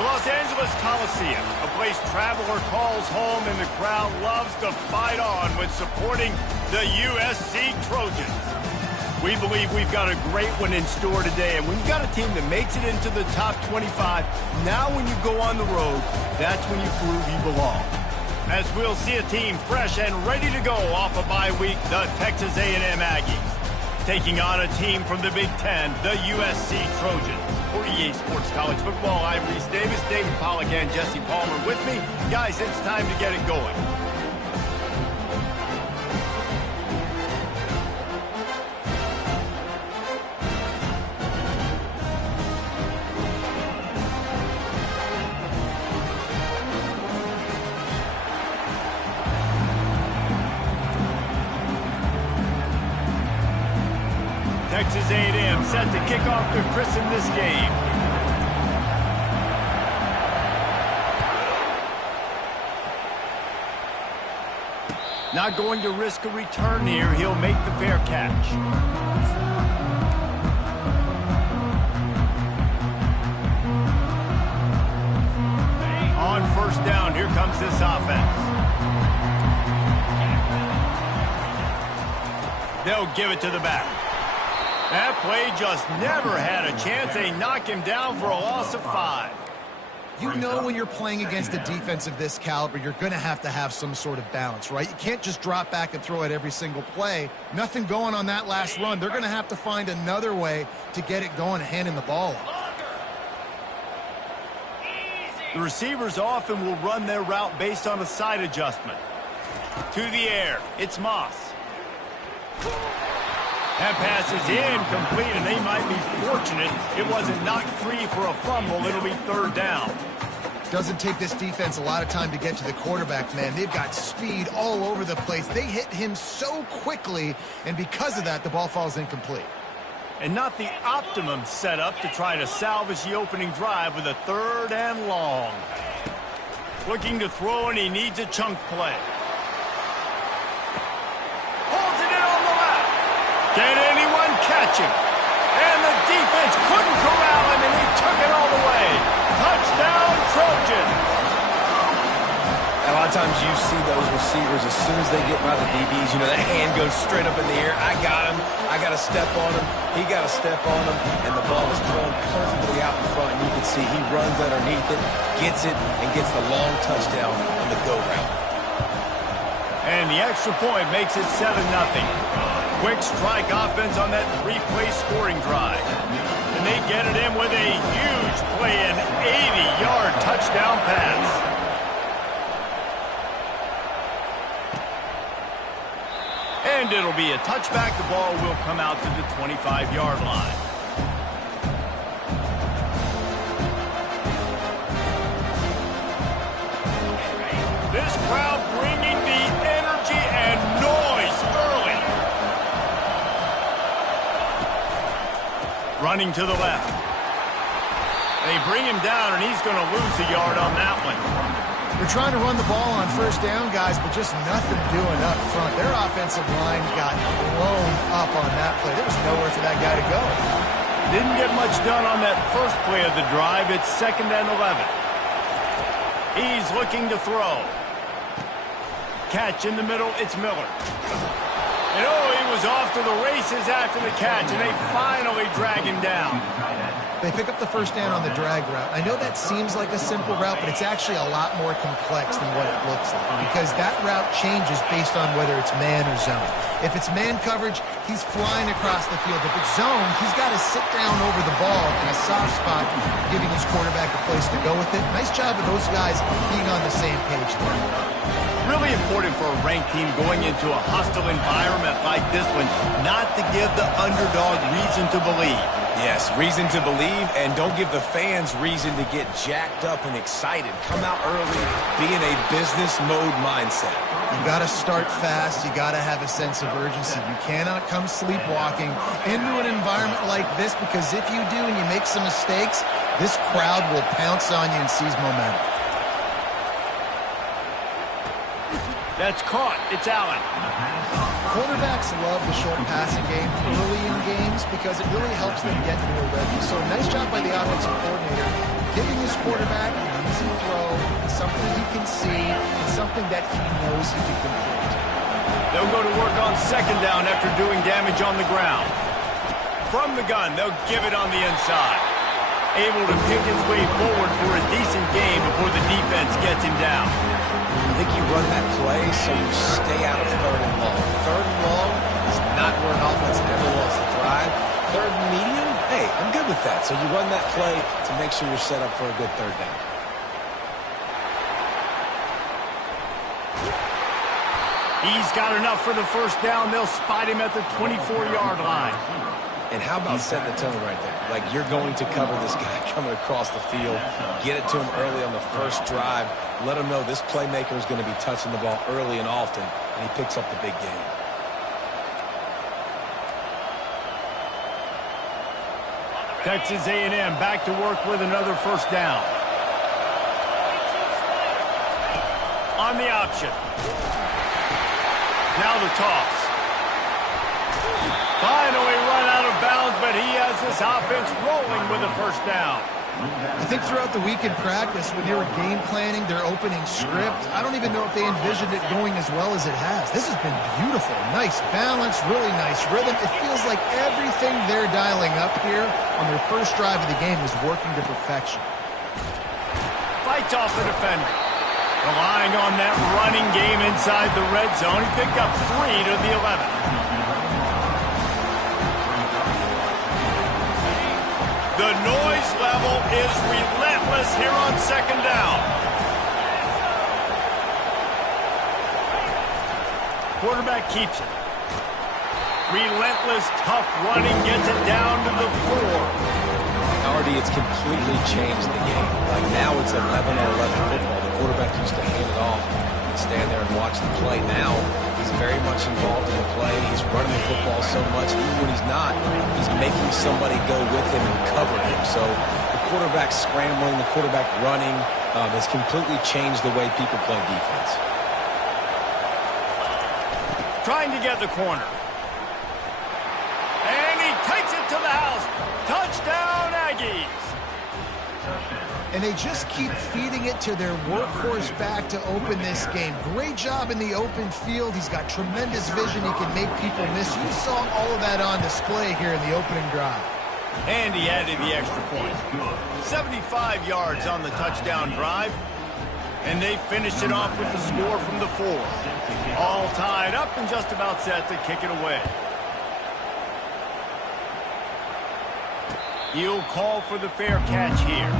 The Los Angeles Coliseum, a place traveler calls home and the crowd loves to fight on when supporting the USC Trojans. We believe we've got a great one in store today, and when you've got a team that makes it into the top 25, now when you go on the road, that's when you prove you belong. As we'll see a team fresh and ready to go off a bye week, the Texas A&M Aggies, taking on a team from the Big Ten, the USC Trojans. For EA Sports College Football, I'm Reese Davis, David Pollack, and Jesse Palmer with me. Guys, it's time to get it going. Texas A&M set to kick off to christen this game. Not going to risk a return here. He'll make the fair catch. On first down, here comes this offense. They'll give it to the back. That play just never had a chance. They knock him down for a loss of 5. You know when you're playing against a defense of this caliber, you're going to have some sort of balance, right? You can't just drop back and throw it every single play. Nothing going on that last run. They're going to have to find another way to get it going and handing the ball off. The receivers often will run their route based on a side adjustment. To the air, it's Moss. That pass is incomplete, and they might be fortunate it wasn't knocked free for a fumble. It'll be third down. Doesn't take this defense a lot of time to get to the quarterback, man. They've got speed all over the place. They hit him so quickly, and because of that, the ball falls incomplete. And not the optimum setup to try to salvage the opening drive with a third and long. Looking to throw, and he needs a chunk play. Can anyone catch him? And the defense couldn't corral him, and he took it all the way. Touchdown, Trojans. A lot of times you see those receivers, as soon as they get by the DBs, you know, that hand goes straight up in the air. I got him. I got to step on him. He got to step on him, and the ball is thrown perfectly out in front. You can see he runs underneath it, gets it, and gets the long touchdown on the go route. And the extra point makes it 7-0. Quick strike offense on that 3-play scoring drive. And they get it in with a huge play, an 80-yard touchdown pass. And it'll be a touchback. The ball will come out to the 25-yard line. This crowd bringing the energy and noise early. Running to the left. They bring him down, and he's going to lose a yard on that one. They're trying to run the ball on first down, guys, but just nothing doing up front. Their offensive line got blown up on that play. There was nowhere for that guy to go. Didn't get much done on that first play of the drive. It's 2nd and 11. He's looking to throw. Catch in the middle. It's Miller. And he was off to the races after the catch, and they finally drag him down. They pick up the first down on the drag route. I know that seems like a simple route, but it's actually a lot more complex than what it looks like, because that route changes based on whether it's man or zone. If it's man coverage, he's flying across the field. If it's zone, he's got to sit down over the ball in a soft spot, giving his quarterback a place to go with it. Nice job of those guys being on the same page there. Really important for a ranked team going into a hostile environment like this one not to give the underdog reason to believe. Yes, reason to believe, and don't give the fans reason to get jacked up and excited. Come out early, be in a business mode mindset. You got to start fast. You got to have a sense of urgency. You cannot come sleepwalking into an environment like this, because if you do and you make some mistakes, this crowd will pounce on you and seize momentum. That's caught. It's Allen. Quarterbacks love the short passing game early in games because it really helps them get more ready. So nice job by the offensive coordinator giving his quarterback an easy throw, something he can see, and something that he knows he can complete. They'll go to work on second down after doing damage on the ground. From the gun, they'll give it on the inside. Able to pick his way forward for a decent gain before the defense gets him down. I think you run that play so you stay out of third and long. Third and long is not where an offense ever wants to thrive. Third and medium, hey, I'm good with that. So you run that play to make sure you're set up for a good third down. He's got enough for the first down. They'll spot him at the 24-yard line. And how about setting the tone right there? Like, you're going to cover this guy coming across the field, get it to him early on the first drive, let him know this playmaker is going to be touching the ball early and often, and he picks up the big game. Texas A&M back to work with another first down. On the option. Now the toss. Finally run out of bounds, but he has this offense rolling with a first down. I think throughout the week in practice, when they were game planning their opening script, I don't even know if they envisioned it going as well as it has. This has been beautiful. Nice balance, really nice rhythm. It feels like everything they're dialing up here on their first drive of the game is working to perfection. Fights off the defender. Relying on that running game inside the red zone. He picked up 3 to the 11. The noise level is relentless here on second down. Quarterback keeps it. Relentless, tough running gets it down to the 4. Already, it's completely changed the game. Like, now it's 11 on 11 football. The quarterback used to hand it off and stand there and watch the play. Now, he's very much involved in the play. He's running the football so much. Even when he's not, he's making somebody go with him and cover him. So the quarterback scrambling, the quarterback running has completely changed the way people play defense. Trying to get the corner. And he takes it to the house. Touchdown, Aggies. And they just keep feeding it to their workhorse back to open this game. Great job in the open field. He's got tremendous vision. He can make people miss. You saw all of that on display here in the opening drive. And he added the extra point. 75 yards on the touchdown drive. And they finished it off with the score from the 4. All tied up and just about set to kick it away. He'll call for the fair catch here.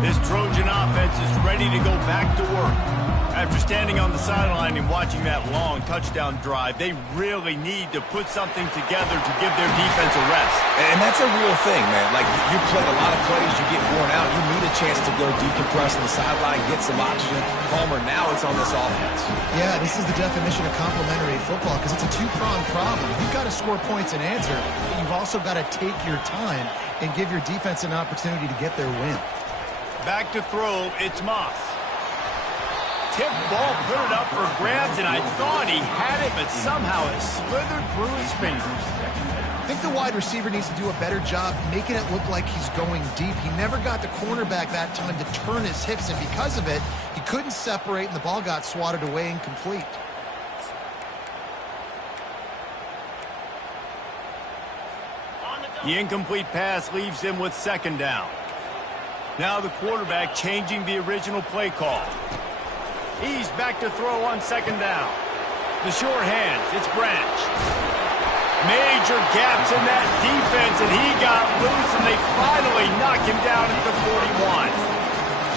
This Trojan offense is ready to go back to work. After standing on the sideline and watching that long touchdown drive, they really need to put something together to give their defense a rest. And that's a real thing, man. Like, you played a lot of plays, you get worn out, you need a chance to go decompress on the sideline, get some oxygen. Palmer, now it's on this offense. Yeah, this is the definition of complementary football because it's a two-pronged problem. You've got to score points and answer, but you've also got to take your time and give your defense an opportunity to get their win. Back to throw, it's Moss. Tip ball, put it up for grabs, and I thought he had it, but somehow it slithered through his fingers. I think the wide receiver needs to do a better job making it look like he's going deep. He never got the cornerback that time to turn his hips, and because of it, he couldn't separate, and the ball got swatted away incomplete. The incomplete pass leaves him with second down. Now the quarterback changing the original play call. He's back to throw on second down. The short hands, it's Branch. Major gaps in that defense, and he got loose, and they finally knock him down at the 41.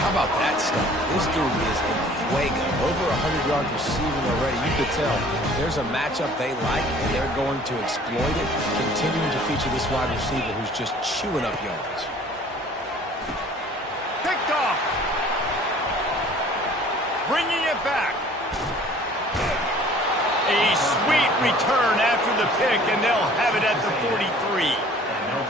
How about that stuff? This dude is in fuego. Over 100 yards receiving already. You could tell there's a matchup they like, and they're going to exploit it, continuing to feature this wide receiver who's just chewing up yards. Picked off. sweet return after the pick, and they'll have it at the 43.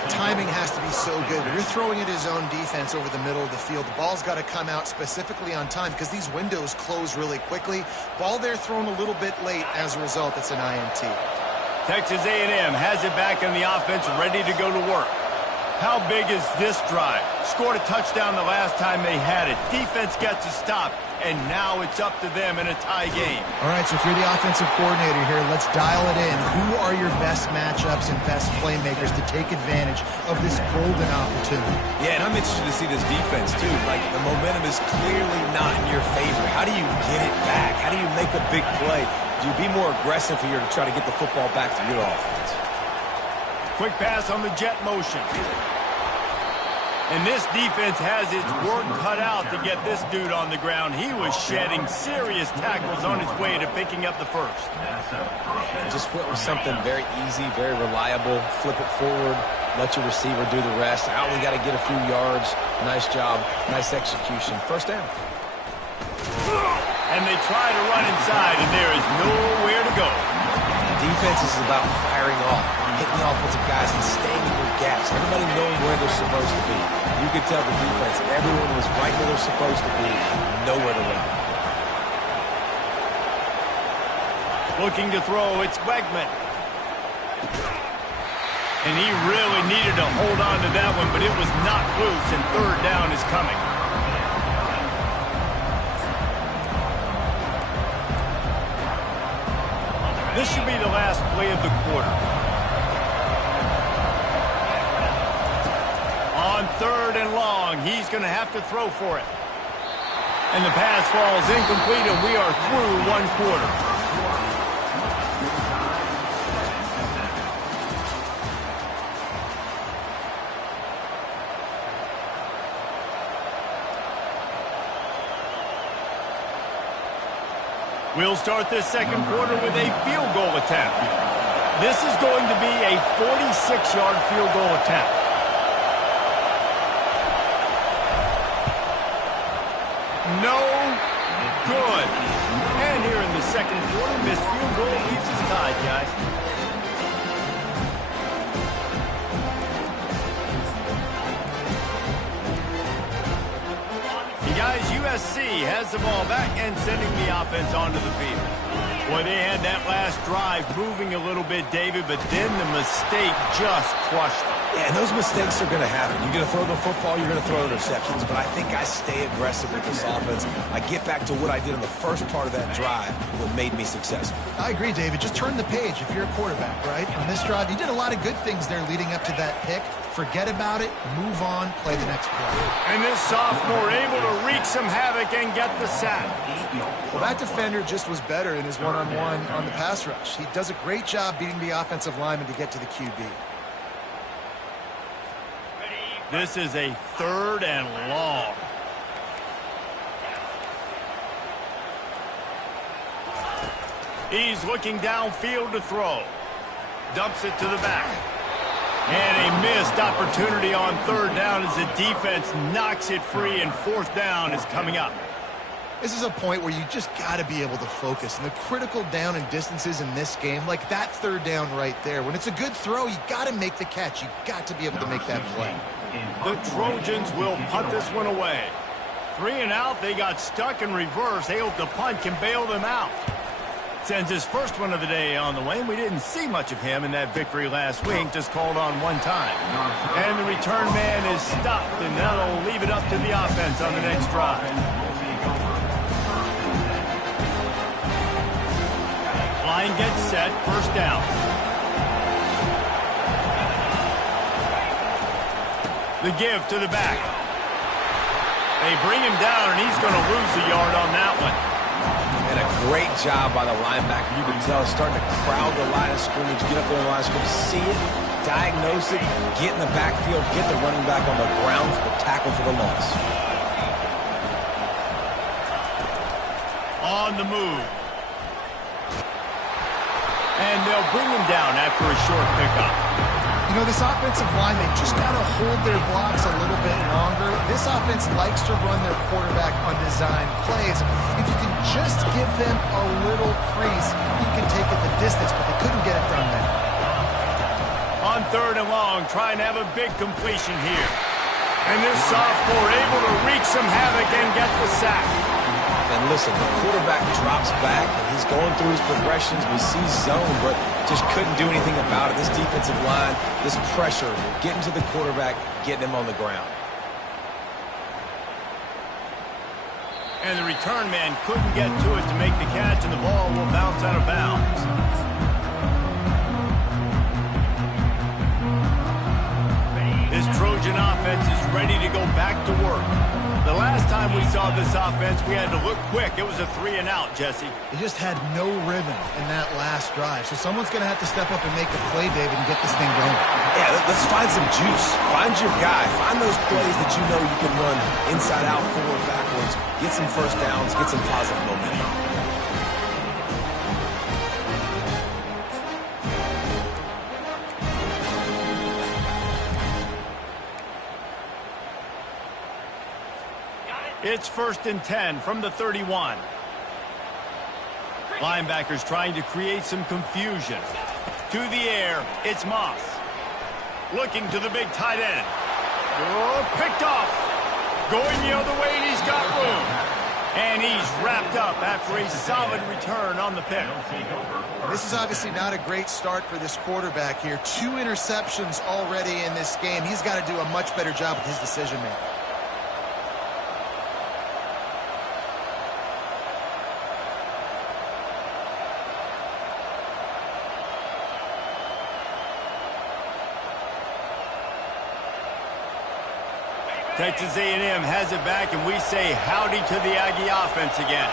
Timing has to be so good. You're throwing at his own defense over the middle of the field. The ball's got to come out specifically on time because these windows close really quickly. Ball there thrown a little bit late. As a result, it's an INT. Texas A&M has it back in the offense, ready to go to work. How big is this drive? Scored a touchdown the last time they had it. Defense gets a stop, and now it's up to them in a tie game. All right, so if you're the offensive coordinator here, let's dial it in. Who are your best matchups and best playmakers to take advantage of this golden opportunity? Yeah, and I'm interested to see this defense, too. Like, the momentum is clearly not in your favor. How do you get it back? How do you make a big play? Do you be more aggressive here to try to get the football back to your offense? Quick pass on the jet motion. And this defense has its work cut out to get this dude on the ground. He was shedding serious tackles on his way to picking up the first. Just went with something very easy, very reliable. Flip it forward, let your receiver do the rest. I only got to get a few yards. Nice job, nice execution. First down. And they try to run inside, and there is nowhere to go. Defense is about firing off, hitting the offensive guys and staying in their gaps. Everybody knowing where they're supposed to be. You could tell the defense, everyone was right where they're supposed to be, nowhere to run. Looking to throw, it's Wegman. And he really needed to hold on to that one, but it was not loose, and third down is coming. This should be the last play of the quarter. On third and long, he's going to have to throw for it. And the pass falls incomplete, and we are through one quarter. We'll start this second quarter with a field goal attempt. This is going to be a 46-yard field goal attempt. No good. And here in the second quarter, this field goal leaves us tied, guys. Guys, USC has the ball back and sending the offense onto the field. Boy, they had that last drive moving a little bit, David, but then the mistake just crushed them. Yeah, and those mistakes are going to happen. You're going to throw the football, you're going to throw interceptions, but I think I stay aggressive with this offense. I get back to what I did in the first part of that drive, what made me successful. I agree, David. Just turn the page if you're a quarterback, right? On this drive, you did a lot of good things there leading up to that pick. Forget about it, move on, play the next play. And this sophomore able to wreak some havoc and get the sack. Well, that defender just was better in his one-on-one on the pass rush. He does a great job beating the offensive lineman to get to the QB. This is a third and long. He's looking downfield to throw. Dumps it to the back. And a missed opportunity on third down as the defense knocks it free, and fourth down is coming up. This is a point where you just got to be able to focus. And the critical down and distances in this game, like that third down right there, when it's a good throw, you got to make the catch. You got to be able to make that play. The Trojans will punt this one away. 3 and out, they got stuck in reverse. They hope the punt can bail them out. Sends his first one of the day on the way. We didn't see much of him in that victory last week, just called on one time. And the return man is stopped, and that'll leave it up to the offense on the next drive. Line gets set, first down. The give to the back. They bring him down, and he's going to lose a yard on that one. And a great job by the linebacker. You can tell starting to crowd the line of scrimmage, get up there in the line of scrimmage, see it, diagnose it, get in the backfield, get the running back on the ground for the tackle for the loss. On the move. And they'll bring him down after a short pickup. You know, this offensive line, they just got to hold their blocks a little bit longer. This offense likes to run their quarterback on design plays. If you can just give them a little crease, you can take it the distance, but they couldn't get it done there. On 3rd and long, trying to have a big completion here. And this sophomore able to wreak some havoc and get the sack. And listen, the quarterback drops back, and he's going through his progressions. We see zone, but just couldn't do anything about it. This defensive line, this pressure, getting to the quarterback, getting him on the ground. And the return man couldn't get to it to make the catch, and the ball will bounce out of bounds. This Trojan offense is ready to go back to work. The last time we saw this offense, we had to look quick. It was a 3-and-out, Jesse. They just had no rhythm in that last drive. So someone's going to have to step up and make a play, David, and get this thing going. Yeah, let's find some juice. Find your guy. Find those plays that you know you can run inside out, forward, backwards. Get some first downs. Get some positive momentum. It's 1st and 10 from the 31. Linebackers trying to create some confusion. To the air, it's Moss. Looking to the big tight end. Oh, picked off. Going the other way, and he's got room. And he's wrapped up after a solid return on the pick. This is obviously not a great start for this quarterback here. 2 interceptions already in this game. He's got to do a much better job with his decision-making. Texas A&M has it back, and we say howdy to the Aggie offense again.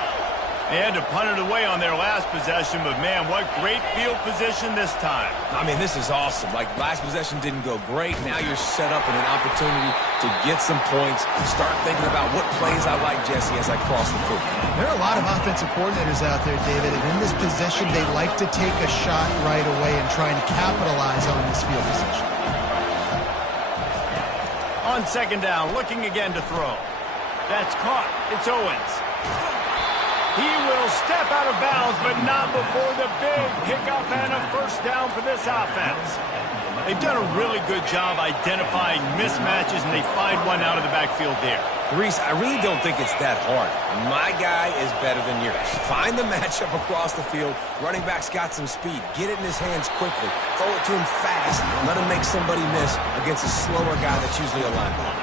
They had to punt it away on their last possession, but, man, what great field position this time. I mean, this is awesome. Like, last possession didn't go great. Now you're set up in an opportunity to get some points, start thinking about what plays I like, Jesse, as I cross the field. There are a lot of offensive coordinators out there, David, and in this position, they like to take a shot right away and try and capitalize on this field position. On 2nd down, looking again to throw. That's caught. It's Owens. He will step out of bounds, but not before the big pickup and a 1st down for this offense. They've done a really good job identifying mismatches, and they find one out of the backfield there. Reese, I really don't think it's that hard. My guy is better than yours. Find the matchup across the field. Running back's got some speed. Get it in his hands quickly. Throw it to him fast. Let him make somebody miss against a slower guy that's usually a linebacker.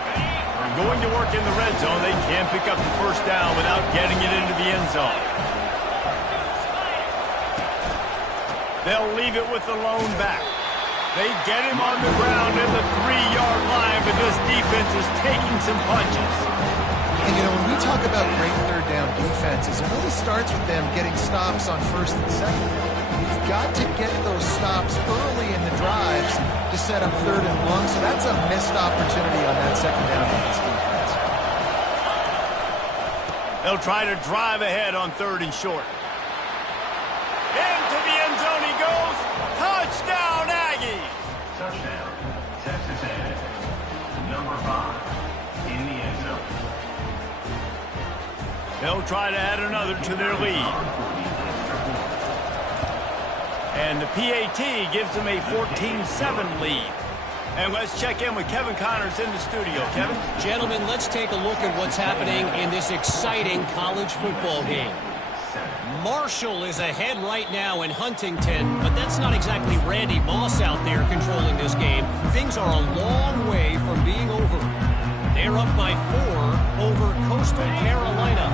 Going to work in the red zone. They can't pick up the 1st down without getting it into the end zone. They'll leave it with the lone back. They get him on the ground at the 3-yard line, but this defense is taking some punches. And, you know, when we talk about great 3rd down defenses, it really starts with them getting stops on 1st and 2nd. You've got to get those stops early in the drives to set up 3rd and long, so that's a missed opportunity on that 2nd down for this defense. They'll try to drive ahead on 3rd and short. Into the end zone he goes. Touchdown, Aggies! Touchdown, Texas A&M. Number 5 in the end zone. They'll try to add another to their lead. And the PAT gives them a 14-7 lead. And let's check in with Kevin Connors in the studio. Kevin? Gentlemen, let's take a look at what's happening in this exciting college football game. Marshall is ahead right now in Huntington, but that's not exactly Randy Moss out there controlling this game. Things are a long way from being over. They're up by 4 over Coastal Carolina.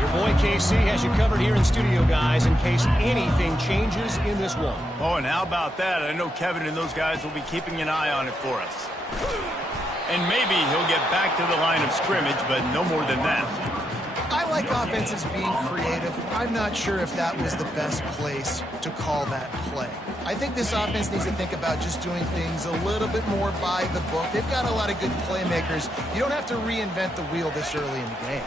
Your boy KC has you covered here in studio, guys, in case anything changes in this one. Oh, and how about that? I know Kevin and those guys will be keeping an eye on it for us. And maybe he'll get back to the line of scrimmage, but no more than that. I like offenses being creative. I'm not sure if that was the best place to call that play. I think this offense needs to think about just doing things a little bit more by the book. They've got a lot of good playmakers. You don't have to reinvent the wheel this early in the game.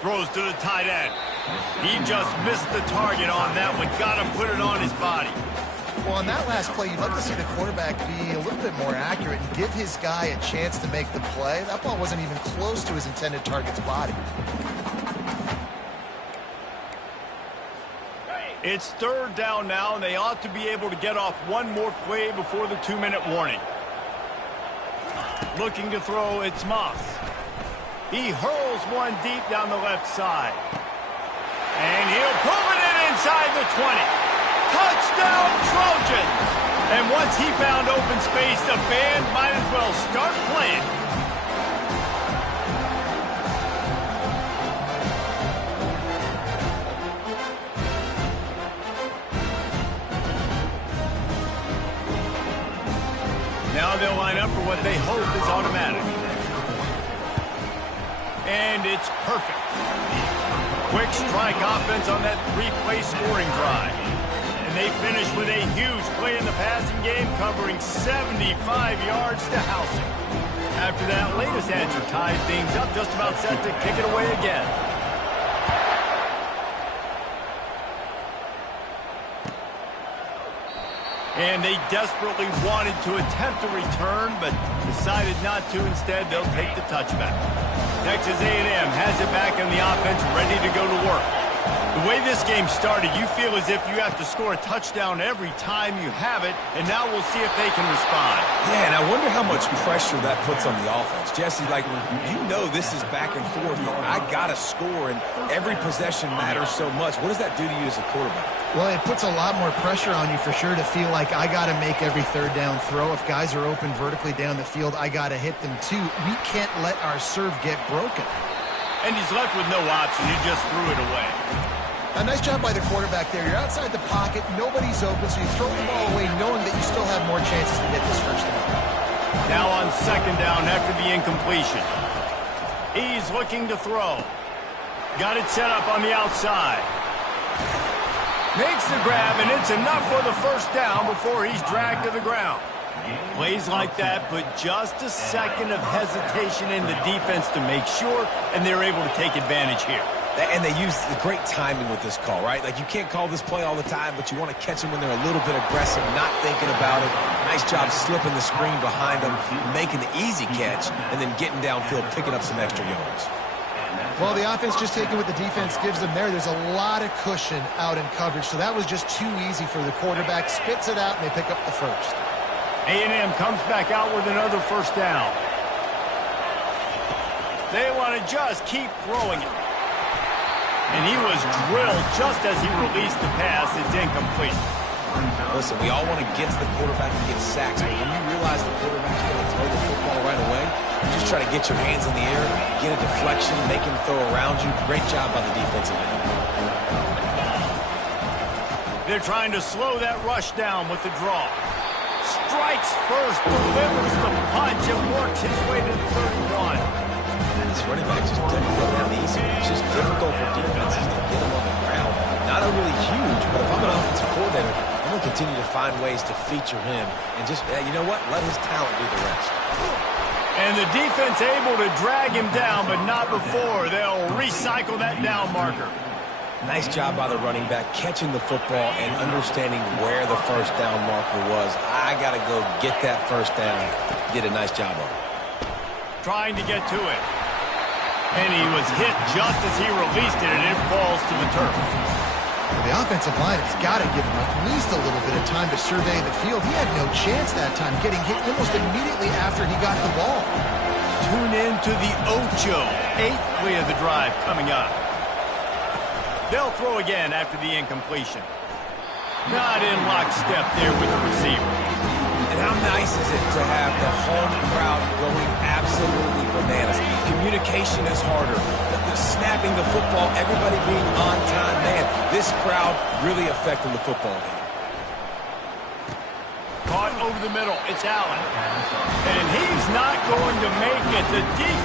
Throws to the tight end. He just missed the target on that one. Got to put it on his body. Well, on that last play, you'd like to see the quarterback be a little bit more accurate and give his guy a chance to make the play. That ball wasn't even close to his intended target's body. It's third down now, and they ought to be able to get off one more play before the 2-minute warning. Looking to throw, it's Moss. He hurls one deep down the left side. And he'll pull it in inside the 20. Touchdown, Trojans! And once he found open space, the band might as well start playing. Now they'll line up for what they hope is automatic. And it's perfect. Quick strike offense on that 3-play scoring drive. And they finish with a huge play in the passing game, covering 75 yards to Housing. After that latest answer tied things up, just about set to kick it away again. And they desperately wanted to attempt a return, but decided not to. Instead, they'll take the touchback. Texas A&M has it back in the offense, ready to go to work. The way this game started, you feel as if you have to score a touchdown every time you have it, and now we'll see if they can respond. Yeah, and I wonder how much pressure that puts on the offense. Jesse, like, you know this is back and forth. I got to score, and every possession matters so much. What does that do to you as a quarterback? Well, it puts a lot more pressure on you for sure to feel like I got to make every third down throw. If guys are open vertically down the field, I got to hit them too. We can't let our serve get broken. And he's left with no option. He just threw it away. A nice job by the quarterback there. You're outside the pocket. Nobody's open, so you throw the ball away knowing that you still have more chances to get this first down. Now on second down after the incompletion. He's looking to throw. Got it set up on the outside. Makes the grab, and it's enough for the first down before he's dragged to the ground. Plays like that, but just a second of hesitation in the defense to make sure, and they're able to take advantage here. And they use the great timing with this call, right? Like, you can't call this play all the time, but you want to catch them when they're a little bit aggressive, not thinking about it. Nice job slipping the screen behind them, making the easy catch, and then getting downfield, picking up some extra yards. Well, the offense just taking what the defense gives them there. There's a lot of cushion out in coverage, so that was just too easy for the quarterback. Spits it out, and they pick up the first. A&M comes back out with another first down. They want to just keep throwing it. And he was drilled just as he released the pass. It's incomplete. Listen, we all want to get to the quarterback and get sacks, but when you realize the quarterback's going to throw the football right away, just try to get your hands in the air, get a deflection, make him throw around you. Great job by the defensive end. They're trying to slow that rush down with the draw. Strikes first, delivers the punch, and works his way to the 31. This running back just doesn't go down easy. It's just difficult for defenses to get him on the ground. Not overly huge, but if I'm an offensive coordinator, I'm going to continue to find ways to feature him and just, you know what, let his talent do the rest. And the defense able to drag him down, but not before. They'll recycle that down marker. Nice job by the running back, catching the football and understanding where the first down marker was. I got to go get that first down. Did a nice job of it. Trying to get to it. And he was hit just as he released it, and it falls to the turf. Well, the offensive line has got to give him at least a little bit of time to survey the field. He had no chance that time, getting hit almost immediately after he got the ball. Tune in to the Ocho, 8th play of the drive coming up. They'll throw again after the incompletion. Not in lockstep there with the receiver. And how nice is it to have the home crowd going absolutely bananas? Communication is harder. The snapping the football, everybody being on time. Man, this crowd really affecting the football game. Caught over the middle. It's Allen. And he's not going to make it. The defense